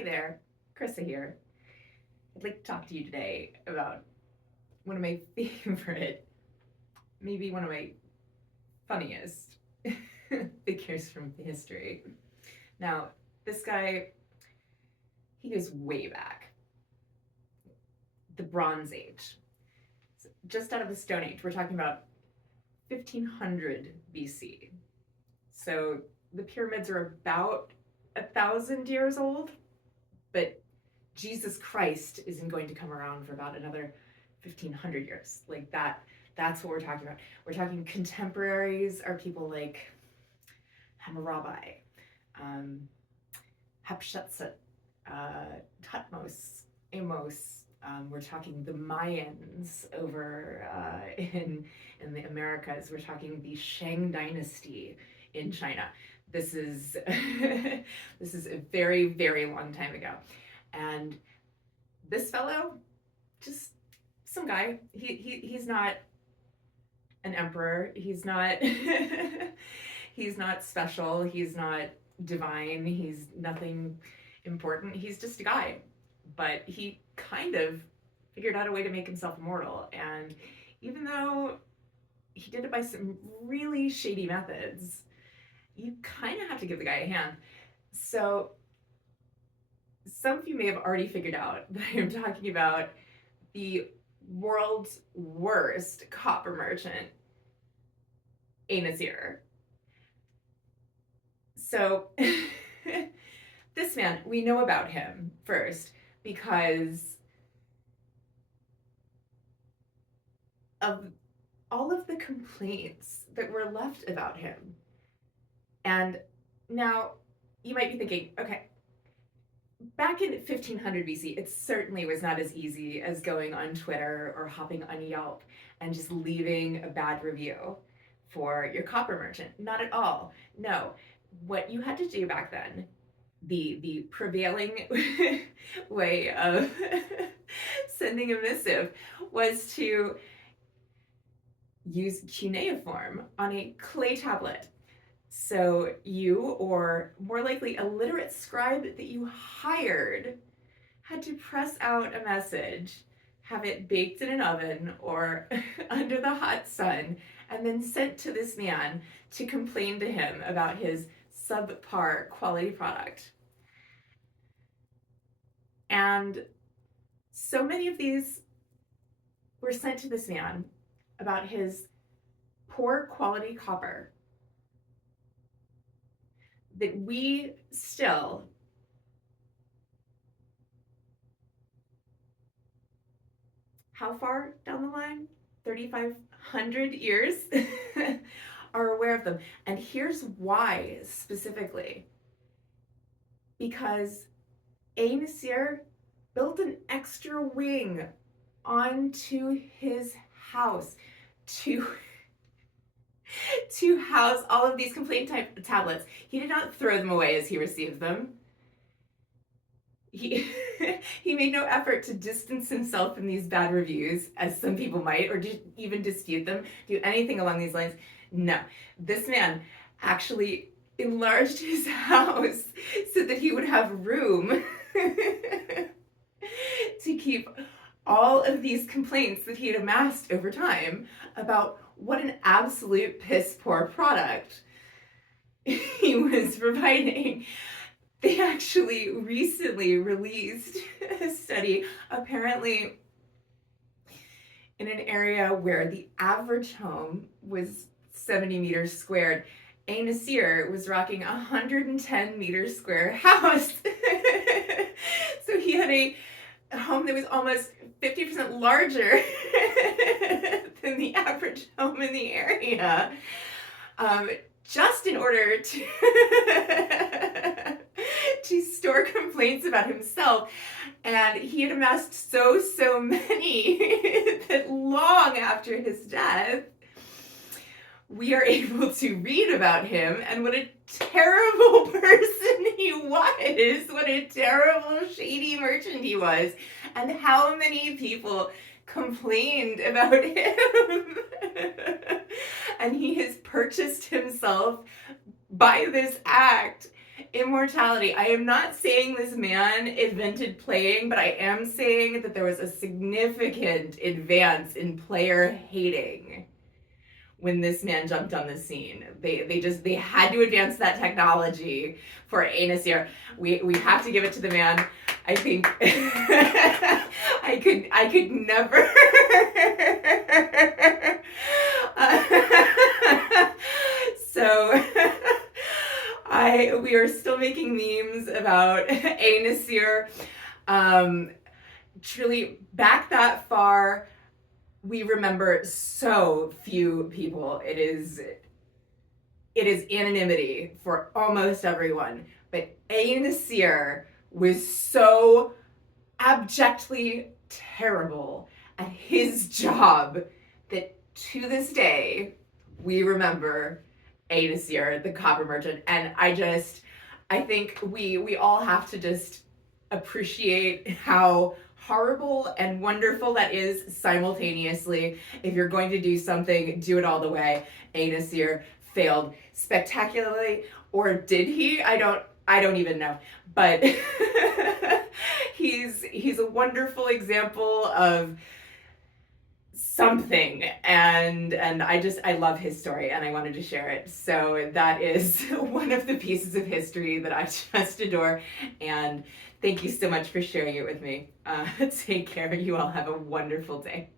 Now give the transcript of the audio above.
Hey there, Karyssa here. I'd like to talk to you today about one of my favorite, maybe one of my funniest figures from history. Now, this guy, he goes way back, the Bronze Age. Just out of the Stone Age, we're talking about 1500 BC. So the pyramids are about 1,000 years old, but Jesus Christ isn't going to come around for about another 1,500 years. Like that's what we're talking about. We're talking contemporaries are people like Hammurabi, um, Hatshepsut, Tutmos, Amos. We're talking the Mayans over in the Americas. We're talking the Shang Dynasty in China. This is this is a very, very long time ago. And this fellow, just some guy. He's not an emperor. He's not he's not special. He's not divine. He's nothing important. He's just a guy. But he kind of figured out a way to make himself immortal. And even though he did it by some really shady methods, you kind of have to give the guy a hand. So some of you may have already figured out that I'm talking about the world's worst copper merchant, Nasir. So this man, we know about him first because of all of the complaints that were left about him. And now you might be thinking, okay, back in 1500 BC, it certainly was not as easy as going on Twitter or hopping on Yelp and just leaving a bad review for your copper merchant. Not at all. No. What you had to do back then, the prevailing way of sending a missive, was to use cuneiform on a clay tablet. So you, or more likely a literate scribe that you hired, had to press out a message, have it baked in an oven or under the hot sun, and then sent to this man to complain to him about his subpar quality product. And so many of these were sent to this man about his poor quality copper that we still how far down the line? 3,500 years are aware of them. And here's why specifically. Because Nasir built an extra wing onto his house to house all of these complaint tablets. He did not throw them away as he received them. He made no effort to distance himself from these bad reviews, as some people might, or even dispute them, do anything along these lines. No, this man actually enlarged his house so that he would have room to keep all of these complaints that he had amassed over time about what an absolute piss poor product he was providing. They actually recently released a study, apparently in an area where the average home was 70 meters squared. Nasir was rocking a 110 meters square house. So he had a home that was almost 50% larger than the average home in the area, just in order to to store complaints about himself. And he had amassed so many that long after his death, we are able to read about him and what a terrible person he was, what a terrible, shady merchant he was, and how many people complained about him. And he has purchased himself by this act Immortality. I am not saying this man invented playing, but I am saying that there was a significant advance in player hating when this man jumped on the scene. They had to advance that technology for Anasir. We have to give it to the man. I think I could never so we are still making memes about Anasir. Truly, back that far, we remember so few people. It is anonymity for almost everyone. But Anasir was so abjectly terrible at his job that to this day we remember Anasir, the copper merchant. And I think we all have to just appreciate how horrible and wonderful that is simultaneously. If you're going to do something, do it all the way. Anasir failed spectacularly, or did he? I don't even know. But he's a wonderful example of something, and I love his story and I wanted to share it. So that is one of the pieces of history that I just adore, and thank you so much for sharing it with me. Take care. You all have a wonderful day.